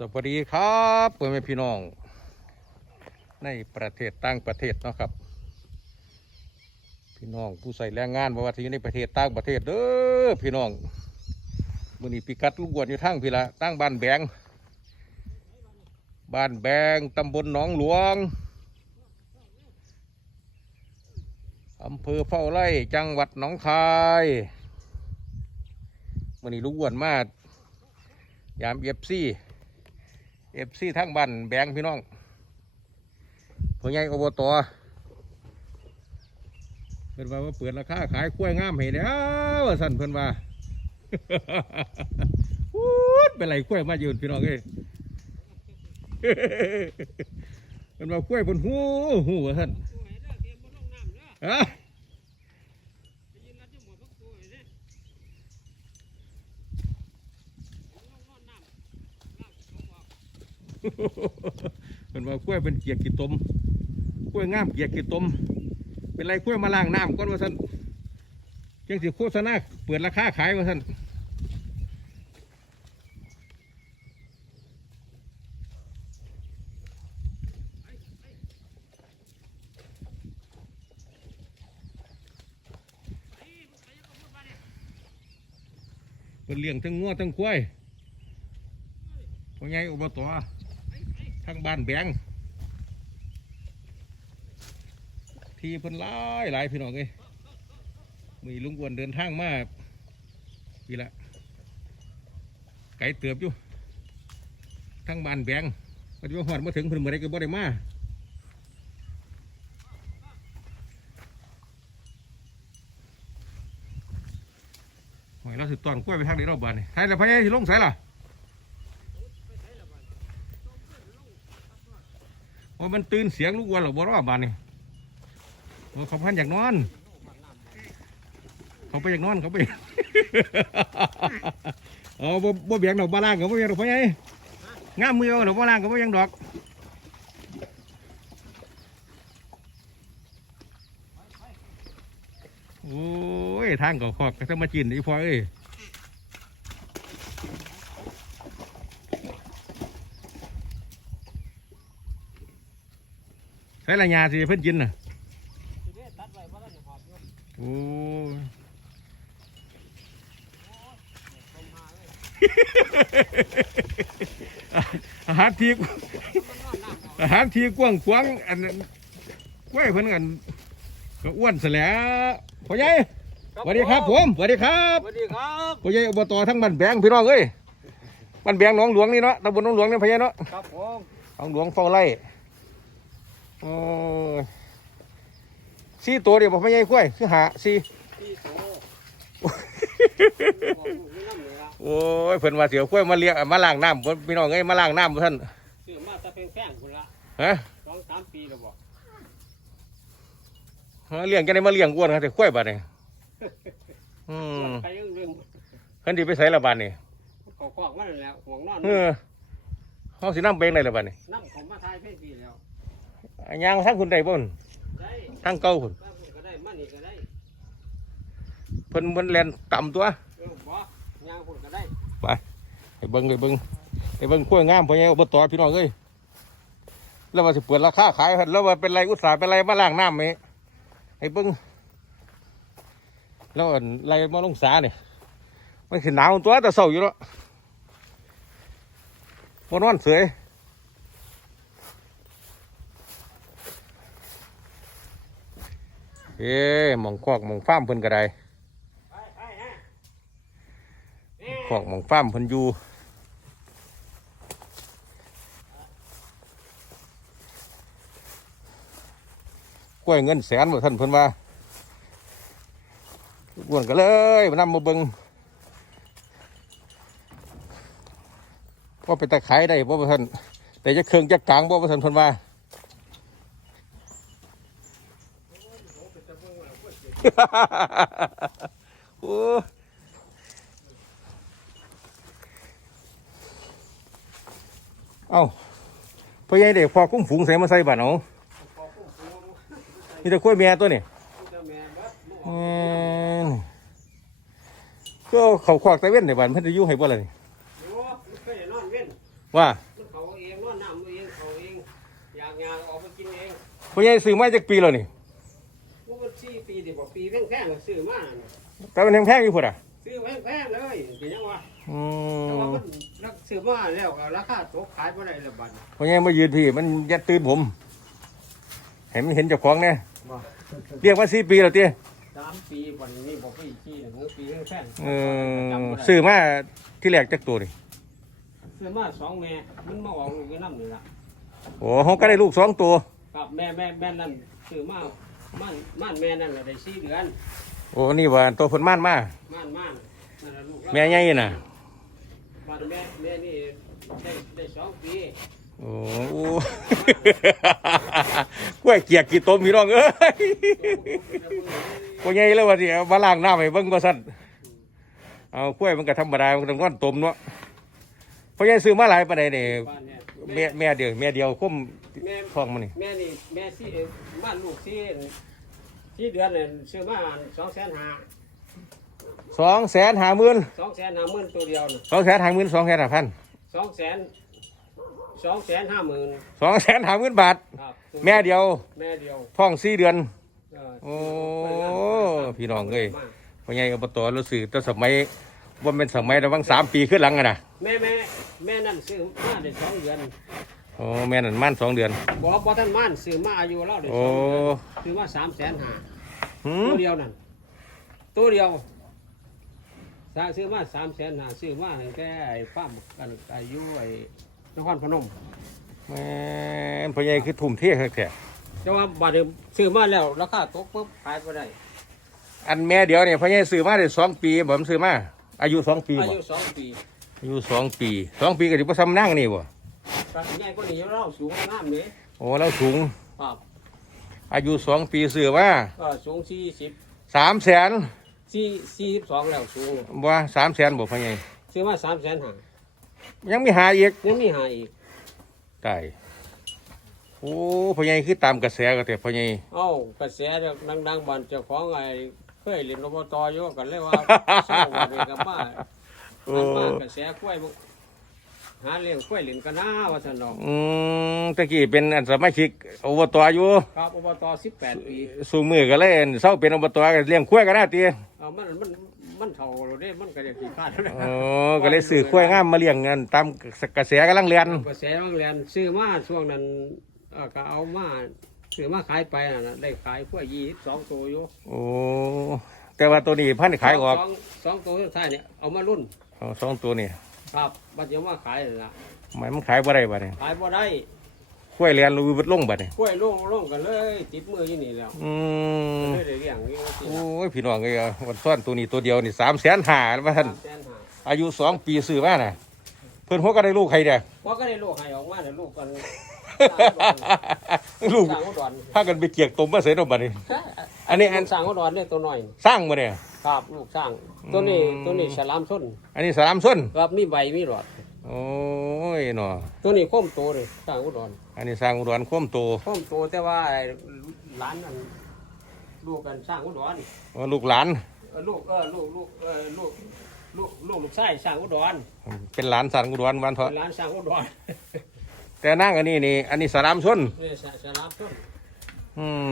สวัสดีครับเพื่อนแม่พี่น้อง ในประเทศต่างประเทศเนาะครับ พี่น้องผู้ใส่แรงงานบอกว่าที่อยู่ในประเทศต่างประเทศเด้อพี่น้องมือนี้พิกัดลูกวชอยู่ทั้งพี่ละตั้งบ้านแบงบ้านแบงตำบลหนองหลวงอำเภอเฝ้าไร่จังหวัดหนองคายมือนี้ลูกวชมากยามเอฟซี เอฟซีทั้งบ้านแบงพี่น้องพ่อใหญ่อบตเพิ่นว่าว่าเปิดราคาขายกล้วยงามให้แล้วว่าสั่นเพิ่นว่าพูดเป็นไรกล้วยมายืนพี่น้องเอ้ยเพิ่นว่ากล้วยบนหูหูว่าสั่น เพิ่นว่ากล้วยเป็นเกียกกี่ตมกล้วยงามเกียกกี่ตม เป็นไรกล้วยมาล้างน้ำก่อนว่าซั่นจังสิโฆษณาเปิดราคาขายว่าซั่นเพิ่นเลี้ยงทั้งงัวทั้งกล้วยพ่อใหญ่อบต ทางบ้านแบงทีเพิ่นหลายหลายพี่น้องเอ้ยมีลุงอ้วนเดินทางมาพี่ละไกลเติบอยู่ทางบ้านแบงปัจจุบันหอดมาถึงเพิ่นเมื่อไรก็บ่ได้มาหอยเราสิตอนกล้วยไปทางไหนเราบ้านนี่ใช่แล้วพะยัยสิลงใส่ล่ะ ว่ามันตื่นเสียงลูกวัวหรอบ่รอบานนี่ว่าเขาพันอยากนอน เขาไปอยากนอนเขาไปเออบ่บ่เบียงดอกบาล่างกับบ่เบียงดอกพ่อใหญ่งามมือเอาดอกบาล่างกับบ่เบียงดอกโอ้ยทางก็ขอกก็จะมาจินอีพอเอ้ย ใช้ระยาสิเพิ่นกินน่ะโอ้ยอาหารทีอาหารทีกว้างขวางอันนั้นกล้วยเพิ่นกันก็อ้วนซะแหล้วพ่อใหญ่สวัสดีครับผมสวัสดีครับสวัสดีครับพ่อใหญ่อบตทั้งบ้านแบงพี่น้องเอ้ยบ้านแบงหนองหลวงนี่เนาะตำบลหนองหลวงเนี่ยพ่อใหญ่เนาะครับผมหนองหลวงเฝ้าไร่ โอ้ยสี่ตัวเดียวบอกพ่อใหญ่กล้วยคือหาสี่พี่โตบอกลูกนี่น้ำเหนือโอ้ยเพิ่นว่าเสียวกล้วยมาเลี้ยงมาล้างน้ำเพิ่นพี่น้องเอ้ยมาล้างน้ำบ่ท่านซื้อมาแตะเพงแพงคุณละฮะสองสามปีแล้วบอกมาเลี้ยงกันได้มาเลี้ยงอ้วนครับแต่กล้วยบาดนี่อืมใครยังเรื่องเพิ่นสิไปใส่ละบาดนี่เขาคอกมาแล้วห่วงนอนเออเฮาสินำเบงได้ละบาดนี่น้ำเขามาทายเพ่ปีแล้ว อันย่างทั้งคุณได้บ่นได้ทั้งเก่าพุ่นบ้านคุณก็ได้มันนี่ก็ได้เพิ่นเพิ่นแล่นต่ำตัวเออบอกยางคุณก็ได้ให้เบิ่งให้เบิ่งให้เบิ่งกล้วยงามพ่อใหญ่อบตพี่น้องเอ้ยแล้วว่าสิเปิดราคาขายเพิ่นแล้วว่าเป็นไรอุตสาห์เป็นไรมาล้างน้ำไหมให้เบิ่งแล้วอันไรมาลงสาเนี่ยมันสิหนาวตัวแต่เศร้าอยู่แล้วบ่นอนเสย เอ้หมองคอกมองฟ้ามเพิ่นก็ได้ไปไปฮะคอกมองฟ้ามเพิ่นอยู่กล้วยเงินแสนบ่ท่านเพิ่นว่าอ้วนก็เลยมานำมาเบิ่งว่าไปตะขายได้บ่บ่ท่านแต่จะเครื่องจะกลางบ่บ่ท่านเพิ่นว่า โอ้เอ้าพ่อใหญ่เด็กพอกุ้งฝูงใส่มาใส่บ้านเอาขอพุ่งพุ่งมีแต่กล้วยแม่ตัวนี่เจ้าแม่เบิดลูกแม่นก็เขาควักตะเว้นในบ้านเพิ่นจะอยู่ให้บ่ล่ะนี่โอ้ยเคยนอนเว้นว่าเจากงานออกมากินเองพ่อใหญ่ซื้อมาจากปีแล้วนี่พวกมัน สี่ปีดีกว่าปีแพงๆซื้อมาน่ะแต่มันแพงๆอยู่พุ่นอะซื้อแพงๆเลยเป็นยังวะอืแต่ว่ามมันรักซื้อมาแล้วก็ราคาตกขายบ่ได้ละบาทพ่อใหญ่มายืนพี่มันยัดตื่นผมเห็นมันเห็นเจ้าของเนี่ยบ่เรียกว่าสี่ปีแล้วเตี้ยสามปีวันนี้บอกปีที่หนึ่งปีแพงๆเออจำบ่ได้ซื้อมาที่แรกจักตัวนี่ซื้อมาสองแม่มันมาออกลูกอยู่น้ำนี่ล่ะโอ้เขาก็ได้ลูกสองตัว กับแม่แม่แม่นั่นซื้อมา ม่านม่านแม่นั่นน่ะได้สี่เดือนโอ้นี่ว่าตัวเพิ่นม่านมาม่านม่านนั่นน่ะลูกเราแม่ใหญ่น่ะบ้านแม่แม่นี่ได้ได้สองปีโอ้โหกล้วยเกียกกี่ต้มพี่น้องเอ้ยพ่อใหญ่แล้วว่าสิเอามาล้างน้ำให้เบิ่งว่าซั่นเอากล้วยมันก็ธรรมดามันก็ต้องก้อนต้มเนาะพ่อใหญ่ซื้อมาหลายปานใดนี่บ้านเนี่ยแม่แม่เดียวแม่เดียวคุ้ม แม่ท้องมันนี่แม่นี่แม่สี่บ้านลูกสี่สี่เดือนเนี่ยซื้อมาสองแสนห้าสองแสนห้าหมื่นสองแสนห้าหมื่นตัวเดียวน่ะสองแสนห้าหมื่นสองแสนห้าพันสองแสนสองแสนห้าหมื่นสองแสนห้าหมื่นบาท ครับแม่เดียวแม่เดียวท้องสี่เดือนเออโอ้พี่น้องเอ้ย พ่อใหญ่อบตรู้สึกแต่สมัยว่าเป็นสมัยระวังสามปีขึ้นหลังอะนะแม่แม่แม่นั่นซื้อมาได้สองเดือน โอ้แม่นั่นมั่นสองเดือน บอกว่าท่านม่านซื้อมาอายุเล่าได้โอ้สองเดือนซื้อมาสามแสนห้าหืมตัวเดียวนั่นตัวเดียวสร้างซื้อมาสามแสนห้าซื้อมาตั้งแต่ไอ้ฟ้าร์มกันอายุไอ้นครพนมแม่นพ่อใหญ่คือทุ่มเทแท้แต่ว่าบัดนี้ซื้อมาแล้วราคาตกปุ๊บขายไปได้ๆอันแม่เดียวเนี่ยพ่อใหญ่ซื้อมาได้สองปีผมซื้อมาอายุสองปีอาบ่ยุสองปีอายุสองปีสองปีก็ถือว่าซ้ำนั่งนี่บ่ ก็ใหญ่กว่านี้เราสูงงามนี่โอ้แล้วสูง ครับอายุสองปีซื้อมาก็สูงสี่สิบสามแสนสี่สี่สิบสองแล้วสูงบ่สามแสนบ่พ่อใหญ่ซื้อมาสามแสนห้ายังมีหาอีกยังมีหาอีกตายโอ้พ่อใหญ่คือตามกระแสก็แต่พ่อใหญ่เอ้ากระแสเรื่องดังๆบันเจ้าของไอ้เคยเรียนอบตอยู่กันเลยว่าเศร้าวันนี้กับมาโอ้มันมากระแสกล้วยบ่ หาเลี้ยงกล้วยเลี้ยงกันนาว่าสนองอืมตะกี้เป็นอันสมาชิกอบตอยู่ครับอบตสิบแปดปีสูมือก็เลยเศร้าเป็นอบตก็เลี้ยงควายกันหน้าตีเอามันมันมันเท่าเราเด้มันก็จะขี้ขาดแล้วอ๋อก็เลยซื้อควายงามมาเลี้ยงกันตามกระแสกำลังเรียนกระแสบางเรียนซื้อมาช่วงนั้นเอ่อก็เอามาซื้อมาขายไปน่ะนะได้ขายกล้วยยี่สิบสองตัวอยู่โอ้แต่ว่าตัวนี้พันธุ์ขายออกสองสองตัวสุดท้ายเนี่ยเอามารุ่นอ๋อสองตัวนี่ ครับบัดเดี๋ยวมาขายนั่นล่ะหมายมันขายบ่ได้บัดนี้ขายบ่ได้ควายเรียนรูบดลงบัดนี้กล้วยล่งล่งกันเลย ติดมืออยู่นี่แล้วอืมเลยได้เลี้ยงอยู่ที่โอ้ยพี่น้องเอ้ยวันซ้อนตัวนี้ตัวเดียวนี่สามแสนหาว่าท่านแสนห้าอายุสองปีซื้อมาน่ะ เพื่อนหัวก็ได้ลูกใครเด้อพอก็ได้ลูกให้ออกมาเดี๋ยวลูกกันลูกสร้างอุดรพากันไปเกียกตมมาเสียดอกบัดนี้อันนี้อันสร้างอุดรเนี่ยตัวหน่อย สร้างมาเนี่ย ครับลูกสร้าง ตัวนี้อืมตัวนี้ฉลามส้นอันนี้สามส้นครับมีใบมีหลอด โอ้ยเนาะตัวนี้ข้มโตเลยสร้างอุดรอันนี้สร้างอุดรโค้มโตข้มโตแต่ว่าไอ้หลานนั่นลูกกันสร้างอุดรว่าลูกหลานเออลูกเออลูกลูกเออลูกลูกลูกลูกชายสร้างอุดรเป็นหลานสร้างอุดรวันเถอะเป็นหลานสร้างอุดรแต่นั่งอันนี้นี่อันนี้สามส้นนี่ฉฉลามส้นอืม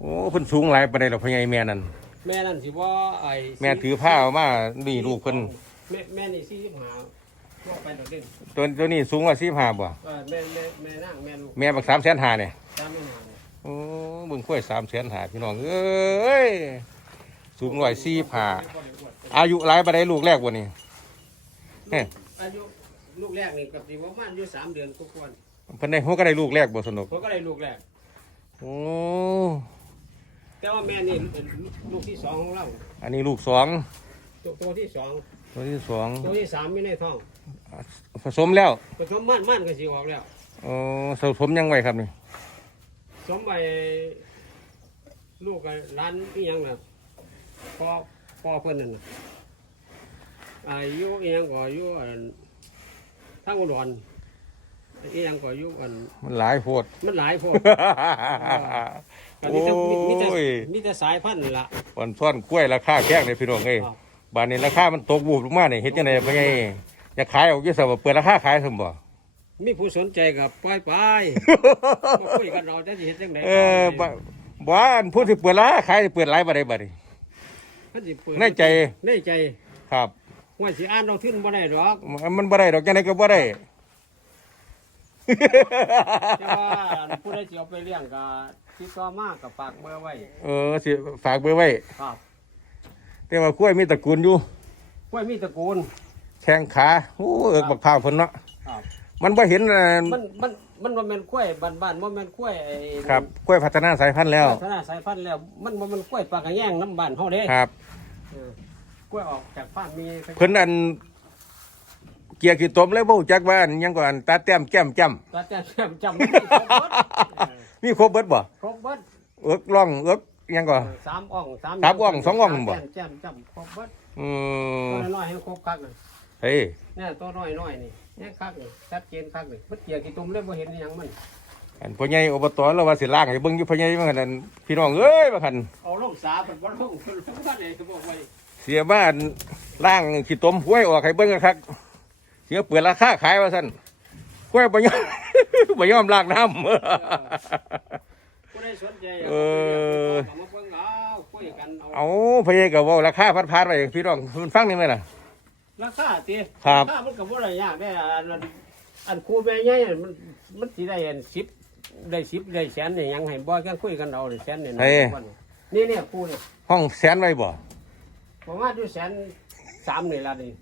โอ้เพิ่นสูงหลายปานใดหรอกพ่อใหญ่แม่นั่นแม่นั่นสิว่าไอ้แม่ถือผ้ามานี่ลูกเพิ่นแม่แม่นี่สี่สิบห้าลูกไปดอกเด่นตัวตัวนี้สูงกว่าสิบห้าบ่เออแม่แม่แม่นั่งแม่ลูกแม่บักสามแสนหาเนี่ยตามไม่นานเลยโอ้เบิ่งค่อยสามแสนหาพี่น้องเอ้ยสูงร้อยสี่ห้าอายุหลายปานใดลูกแรกบ่นี่เอ๊ะอายุลูกแรกนี่กับที่ประมาณอายุสามเดือนทุกคนเพิ่นได้หัวก็ได้ลูกแรกบ่สนุกผมก็ได้ลูกแรกโอ้ แต่ว่าแม่นี่เป็นลูกที่สองของเราอันนี้ลูกสองตัวตัวที่สองตัวที่สองตัวที่สามไม่ในท้องผสมแล้วผสมม่านม่านก็สิออกแล้วโอ้ผสมยังไงครับนี่สมไปลูกกับร้านอีหยังน่ะพ่อพ่อเพิ่นนั่นน่ะอายุอีหยังก็อายุอันทั้งอุดรอีหยังก็อายุอันมันหลายโพดมันหลายโพด โอ้มีแต่มีแต่ยมีแต่สายพันธุ์นั่นละวันซ่อนกล้วยราคาแพงเลยพี่น้องเอ้ยครับ บานนี้ราคามันตกบูบลงมาเนี่ยเฮ็ดจังได๋พ่อใหญ่อยากขายเอาอยู่ซะบ่เปิดราคาขายซั่นบ่ มีผู้สนใจกับปล่อยไปมาคุยกันเราจะสิเฮ็ดจังได๋เออบ่บ่อันผู้ที่เปิดร้านขายเปิดหลายบ่ได้บ่ได้มันสิเปิดในใจ ในใจครับ ว่าสิอ่านเราขึ้นบ่ได้หรอกมันมันบ่ได้ดอกจังไดก็บ่ได้ แต่ว่าผู้ใดสิเอาไปเลี้ยงก็ ติดต่อมาก็ฝากเบอร์ไว้เออสิฝากเบอร์ไว้ ครับแต่ว่ากล้วยมีตระกูลอยู่กล้วยมีตระกูล แข้งขาโอ้เอิกบักพร้าวเพิ่นเนาะครับ มันบ่เห็นเอ่อมันมันมันบ่แม่นกล้วยบ้านๆบ่แม่นกล้วยไอ้ครับกล้วยพัฒนาสายพันธุ์แล้ว พัฒนาสายพันธุ์แล้ว มันบ่แม่นกล้วยปลากระแยงน้ำบ้านเฮาเด้ครับ เออกล้วยออกจากฟาร์มมีเพิ่นอัน เกียร์ขี้ตมเลยบ่รู้จักว่าอันหยังก่อนตาแต้มแก้มจ้ำตาแต่จำไม่ได้ครบเบิดเออ มีครบเบิดบ่ครบเบิดเอิกร่องเอิกหยังก่อน สามอ่องสามสามอ่องสองอ่องบ่ แจ่มแจ่มจำครบเบิดอืตัวมน้อยๆให้ครบคักเลยเฮ้ยเนี่ยตัวน้อยน้อยๆนี่เนี่ยคักนี่ชัดเจนคักนี่มันเกี่ยวกี่ตุ่มเลยบ่เห็นอหยังมัน อันพ่อใหญ่อบตแล้วว่าสิล้างให้เบิ่งอยู่พ่อใหญ่ว่าหั่นอันพี่น้องเอ้ยว่าคั่นเอาลงสาเป็นบ่ลงเป็นลงบ้านไหนก็บอกไว้เสียบ้านล้างขี้ตมห้วยออกให้เบิ่งคักเสียเปิดราคาขายว่าซั่นห้วยบ่ยอม บ่ยอมล้างน้ำผู้ใดสนใจเออเอามาเบิ่งเอาคุยกันเอาเอาพ่อใหญ่ก็เว้าราคาพัดๆไว้พี่น้องเพิ่นฟังได้ไหมล่ะ ราคาติครับราคามันก็บ่ได้ยากได้อันอันอันครูแม่ใหญ่นั่นมันมันสิได้อัน10ได้10ได้แสนนี่ยังให้บ่กันคุยกันเอาได้แสนนี่นะนี่เนี่ยครูนี่ห้องแสนไว้บ่ ประมาณอยู่แสนสามนี่ละนี่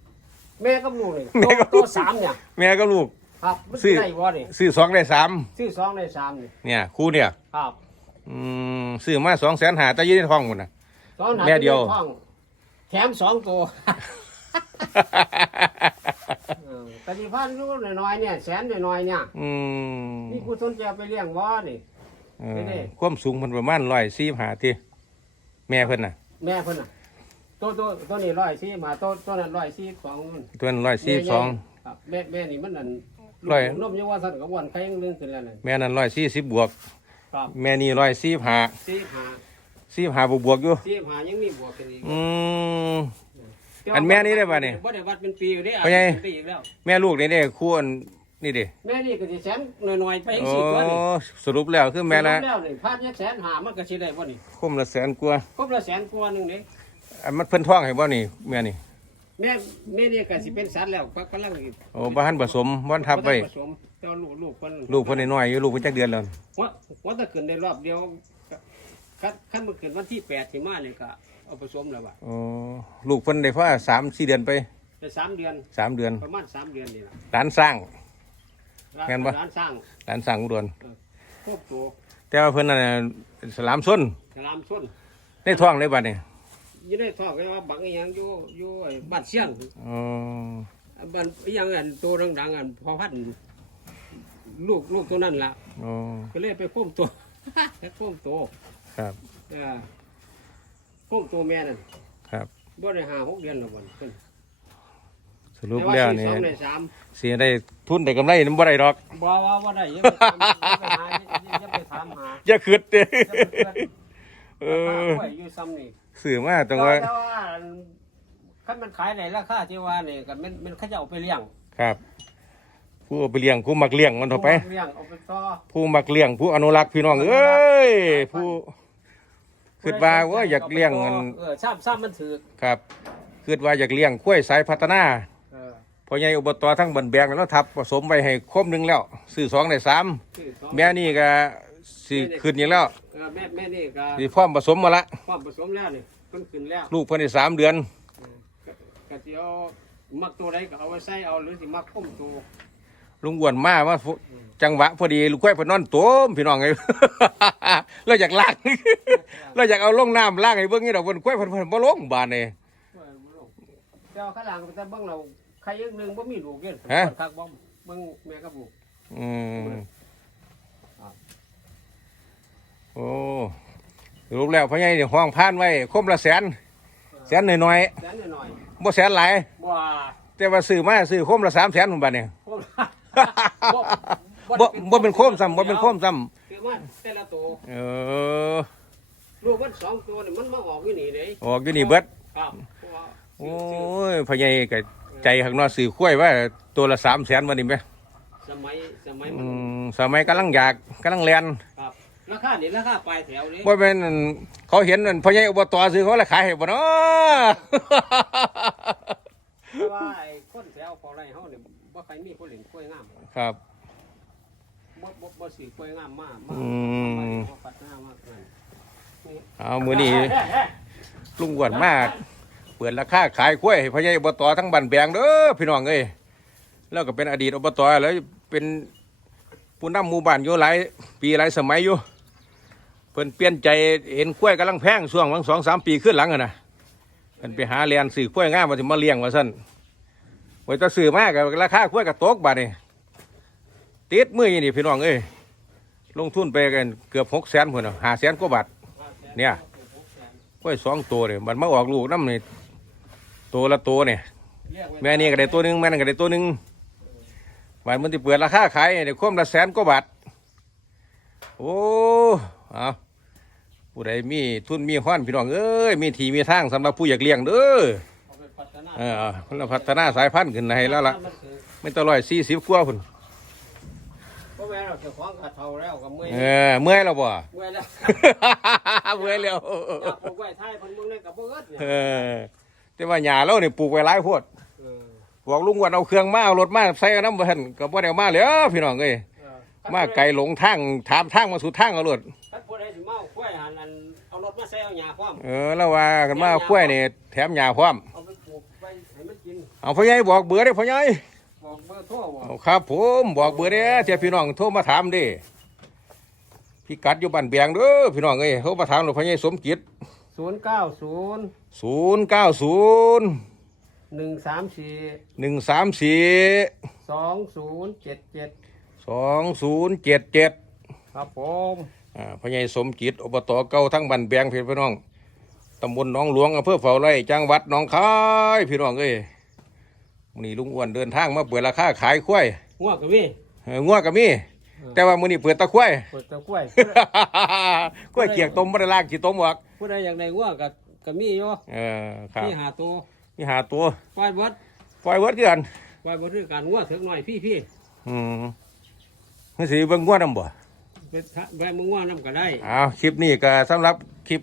แม่กับลูกนี่แม่กับลูตัวกสามเนี่ยแม่ก็ลูก ครับมันซื้สิอได้บ่นี่ซื้อสองได้สามซื้อสองได้สามนี่เนี่ยคู่เนี่ยครับอืมซื้อมาสองแสนหาแต่อยืนในท้องหมดนะตอนหาแม่เดียว ท้องแถมสองตัวเออแต่ที่พันรู้น้อยๆเนี่ยแสนน้อยๆเนี่ยอืมนี่กูสนใจเอาไปเลี้ยงบ่นี่ เอไปอดิความสูงมันประมาณร้อยสี่หาที่แม่เพิ่นน่ะ แม่เพิ่นน่ะตัวตัวตัวนี้ร้อยสี่มาตัวตัวนั้นร้อยสี่สองมันตัวนั้นร้อยสี่สอง ครับแม่แม่นี่มันนั่น ร้อย นมยังว่าสั่นกับวันใครยังเรื่องขึ้นแล้วนั่นแม่นั้นร้อยสี่สิบบวก ครับแม่นี่ร้อยสี่หาสี่หาสี่หาบวกบวกอยู่สี่หายังมีบวกกันอีกอืม อันแม่นี่ได้ป่ะนี่บ่ได้วัดเป็นปีอยู่เด้พ่อใหญ่เป็นปีอีกแล้ว แม่ลูกนี่เนี่ยคู่อันนี่ดิแม่นี่ก็สิแสนหน่อยๆไปอีกโอ้สี่ตัวนี่สรุปแล้วคือแม่ละรวแล้วนี่พาดยักแสนหามันก็สิได้บ่นี่คมละแสนกว่าครบละแสนกว่าหนึงเด้อันมันเพิ่นท้องให้บ่นี่แม่นี่ แม่แม่นี่ก็สิเป็นสัตว์แล้วก็กำลังอีกโอ้บ้านผสมบ้านทับไว้ผสมแต่ว่าลูกลูกเพิ่นลูกเพิ่นน้อยๆอยู่ลูกเพิ่นจักเดือนแล้วว่าว่าถ้าขึ้นได้รอบเดียวก็คันคันมันขึ้นวันที่8สิมานี่ก็เอาผสมแล้วว่ะอ๋อลูกเพิ่นได้พอสามสี่เดือนไปได้สามเดือนสามเดือนประมาณสามเดือนนี่ล่ะร้านสร้างแม่นบ่ร้านสร้างร้านสร้างอุดรครบตัวแต่ว่าเพิ่นน่ะสลามส้นสลามส้นในท้องเลยบัดนี้ อยี่ได้ทอกไว้ว่าบังอหยังอยู่อยู่ไอ้บ้านเชียงอ๋อบ้านอหยังอันตัวดังๆอันพอพันธุ์ลูกลูกตัวนั้นล่ะอ๋อก็เลยไปพุ่มตัวไปพุ่มตัวครับเออพุ่มตัวแม่นั่นครับบ่ได้หาหกเดือนแล้วบ่นเพิ่นสรุปแต่ว่าแล้วสี่นี่สองในสามสิได้ทุนได้กำไรนำบ่ได้ดอกบ่ว่าบ่ได้อยังไปถามอย่าไปหาอย่าไปถามหาอย่าคิดเด้อย่าไปเกิดเอราอคาไว้อยู่ซ้ำนี่ ซื้อมาแต่ว่าแต่ว่าคันมันขายในราคาที่ว่านี่ก็มันมันเขาจะเอาไปเลี้ยงครับ ผู้เอาไปเลี้ยงผู้มักเลี้ยงมันเถอะไป เลี้ยงเอาไปต่อผู้มักเลี้ยงผู้อนุรักษ์พี่น้องเอ้ยผู้คิดว่าว่าอยากเลี้ยงมันเออซ้ำซ้ำมันถือครับคิดว่าอยากเลี้ยงกล้วยสายพัฒนาเออพอใหญ่อบตทั้งบันแบงแล้วทับผสมไปให้ครบหนึ่งแล้วซื้อสองได้สามซื้อสองแม่นี่ก็ สิขึ้นอย่างแล้วเออแม่แม่นี่ก็สิพร้อมผสมมาละความผสมแล้วนี่เพิ่นขึ้นแล้วลูกเพิ่นได้สามเดือนก็สิเอามักตัวใดก็เอาไว้ใส่เอาหรือสิมักคุ้มตัวลุงอ้วนมาว่าฟุจังหวะพอดีลูกกล้วยเพิ่นนอนตัวมพี่น้องไง เราอยากล้างเราอยากเอาลงน้ำล้างให้เบิ่งนี่ดอกเพิ่นกล้วยเพิ่นเพิ่นบ่ลงบานนี่เจ้าข้างหลังแต่เบิ่งเราใครยังหนึงบ่มีลูกเด้ฮะ คักบ่เบิ่งแม่กับลูกอืม ครับ โอ้รูปแล้วพ่อใหญ่นี่ห้องพานไว้คมละแสน แสนหน่อยแสนหน่อยๆบ่แสนหลายๆบ่แต่ว่าซื้อมาซื้อคมละสามแสนผมบัดนี่คุ้มบ่บ่เป็นโคมซ้ำบ่เป็นโคมซ้คือว่าแต่ละตัวำเออลูกมันสองตัวนี่มันมาออกอยู่นี่เด้ออกอยู่นี่เบิดครับเพราะว่าโอ้ซื้อยพ่อใหญ่ก็ใจข้างนอกซื้อกล้วยว่าตัวละสามแสนวันนี้ไหมซสมัยสมัยอืมันมสมัยกำลังอยากกำลังเรียนค รับราคานี่ราคาปลายแถวเลยว่าเป็นอั่นเขาเห็นอั่นพ่อใหญ่อบตซื้อเขาเลยขายให้บ่เนาะ เพราะว่าไอ้คนแถวพอไรเฮาเนี่ยบ่ใครมีคนเล่นกล้วยงามครับ บ่บ่บ่ซื้อกล้วยงามมากมาอืม บ่พัฒนามากนั่นเอามือนี้ลุงอ้วนมาก เปิดราคาขายกล้วยให้พ่อใหญ่อบตทั้งบ้านแบงเด้อพี่น้องเอ้ยแล้วก็เป็นอดีตอบตแล้วเป็นผู้นำหมู่บ้านอยู่หลายปีหลายสมัยอยู่เพิ่นเปลี่ยนใจเห็นกล้วยกำลังแพงช่วงวังสองสามปีขึ้นหลังอะนะเพิ่นไปหาเรียนสื่อกล้วยง่ามมาถึงมาเลี้ยงว่าซั่นไว้แตะสื่อมากกับราคากล้วยกับตกบาดนี่ติดมืออยู่นี่พี่น้องเอ้ยลงทุนไปกันเกือบหกแสนพุ่นน่ะหาแสนกว่าบาทเนี่ยกล้วยสองตัวเนี่ยมันมาออกลูกน้ำนี่ตัวละตัวเนี่ยแม่นี่ก็ได้ตัวหนึงแม่นั่นก็ได้ตัวหนึงบาทมันที่เปิดราคาขายเนี่ยคมละแสนกว่าบาทโอ้เอา ผู้ใดมีทุนมีห้อนพี่น้องเอ้ยมีทีมีทางสำหรับผู้อยากเลี้ยงเด้อเอาไปพัฒนาเออเราพัฒนาสายพันธุ์ขึ้นให้แล้วล่ะมันคือไม่ต้องร้อยสี่สิบกว่าพุ่นเพราะแม่เราเจ้าของกระเทาแล้วก็เมื่อยเออเมื่อยแล้วบ่เมื่อยแล้วเมื่อยแล้วอยากปลูกไว้ไทยเพิ่นมึงเลยกับบ่เอิดเนี่ยเออแต่ว่าหญ้าเราเนี่ยปลูกไว้หลายโพดเออบอกลุงว่าเอาเครื่องมาเอารถมาใส่น้ำเพิ่นก็บ่ได้เอามาแล้วพี่น้องเอ้ยเออมาไกลหลงทางถามทางมาสู่ทางเอารถ อากล้วยหันอันเอารถมาใส่เอาหญ้าพร้อมเออแล้วว่ากันมาคุ้วยนี่แถมหญ้าพร้อม เอาไปปลูกไว้ให้มันกินเอาพ่อใหญ่บอกเบอร์ได้อพ่อใหญ่บอกเบอร์โทรบ่เอาครับผมบอกเบอร์เด้อเจ้าพี่น้องโทรมาถามเดิพี่กัดอยู่บ้านเบียงเด้อพี่น้องเอ้ยโทรมาถามหลวงพ่อใหญ่สมจิตศูนย์เก้าศูนย์090หนึ่งสามสี่134สองศูนย์เจ็ดเจ็ด2077ครับผมอ่า พญายสมจิตอบตเก่าทั้งบันแบงพี่น้องตำบลหนองหลวงอำเภอเฝ้าไร่จังหวัดหนองคายพี่น้องเอ้ยมื้อนี้ลุงอ้วนเดินทางมาเปิดราคาขายควายง่วงก็มีเอองัวก็มี แต่ว่ามื้อนี้เปิดตะควายเปิดตะกล้วย กล้วยเกียกต้มบ่ได้ลากขี้ต้มออกผู้ใดอยากได้ง่วงก็ก็มีอยู่เออครับมีหาตัวมีหาตัวปล่อยเบิดปล่อยเวิร์ดคือกันปล่อยเบิดคือการง่วงถึงหน่อยพี่พี่อืมนี่สิเบิ่งงัวนำบ่ ไปทะแวะมึงง่วงน้ำก็ได้อ้าวคลิปนี้ก็สำหรับคลิป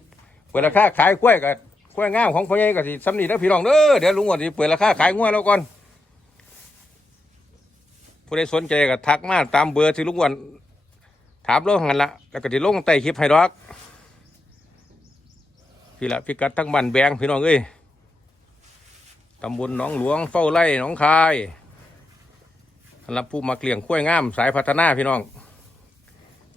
เปิดราคาขายกล้วยก็กล้วยงามของพ่อใหญ่ก็สิสำนีเด้อพี่น้องเด้อเดี๋ยวลุงอ้วนสิเปิดราคาขายงัวแล้วก่อนผู้ใดสนใจก็ทักมาตามเบอร์ที่ลุงอ้วนถามเราหันละแล้วก็จะลงใต้คลิปให้ดอกพี่ละพี่กัดทั้งบ้านแบงพี่น้องเอ้ยตำบลหนองหลวงเฝ้าไร่หนองคายสำหรับผู้มาเกลี่ยงกล้วยงามสายพัฒนาพี่น้อง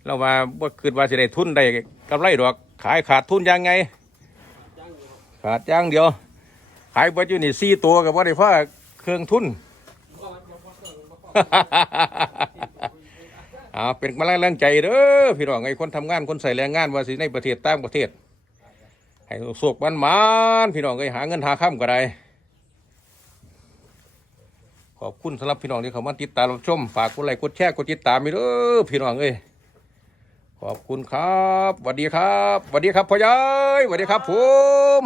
เราว่าบ่คิดว่าจะได้ทุนได้กำไรดอก ขายขาดทุนยังไง ขาดย่างเดียว ขายเบิดอยู่นี่สี่ตัวกับว่าได้พราเครื่องทุนบ่บ่บ่บ่บ่บ่อ่าเป็นกำลังแรงใจเด้อพี่น้องไอ้คนทำงานคนใส่แรงงานว่าสิในประเทศต่างประเทศ ให้โศกมันมานพี่น้องไอ้หาเงินหาข้ามก็ได้ขอบคุณสำหรับพี่น้องที่เขามาติดตามรับชม ฝากกดไลค์กดแชร์กดติดตามไปเด้อพี่น้องเอ้ย ขอบคุณครับสวัสดีครับสวัสดีครับพ่อใหญ่สวัสดีครับผม